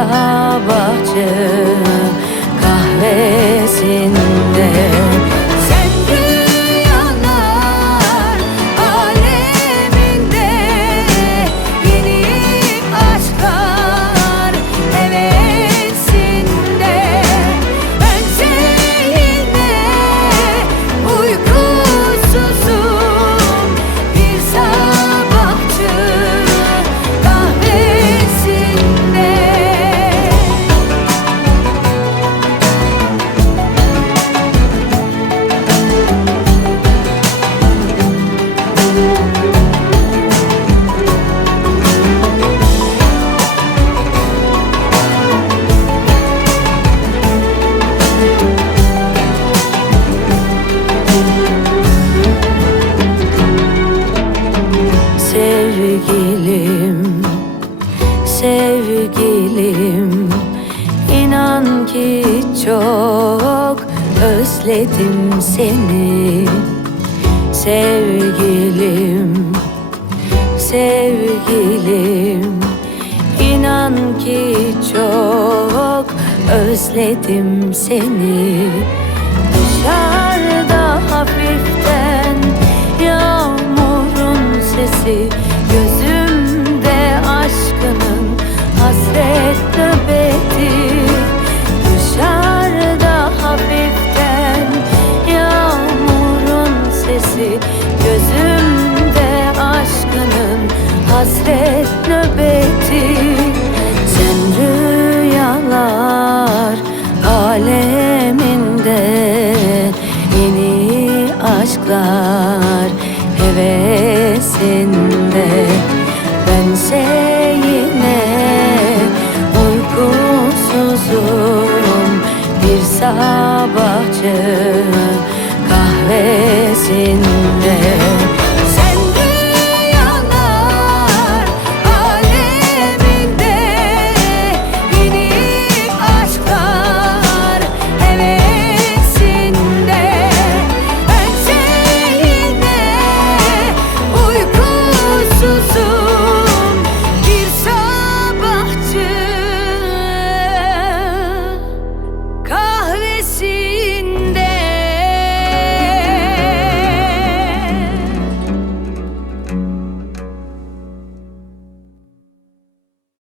Bir sabahçı özledim seni Sevgilim, sevgilim. İnan ki çok özledim seni hasret nöbeti. Sen rüyalar aleminde Yeni aşklar hevesinde. Bense yine uykusuzum. Bir sabahçı kahvesinde.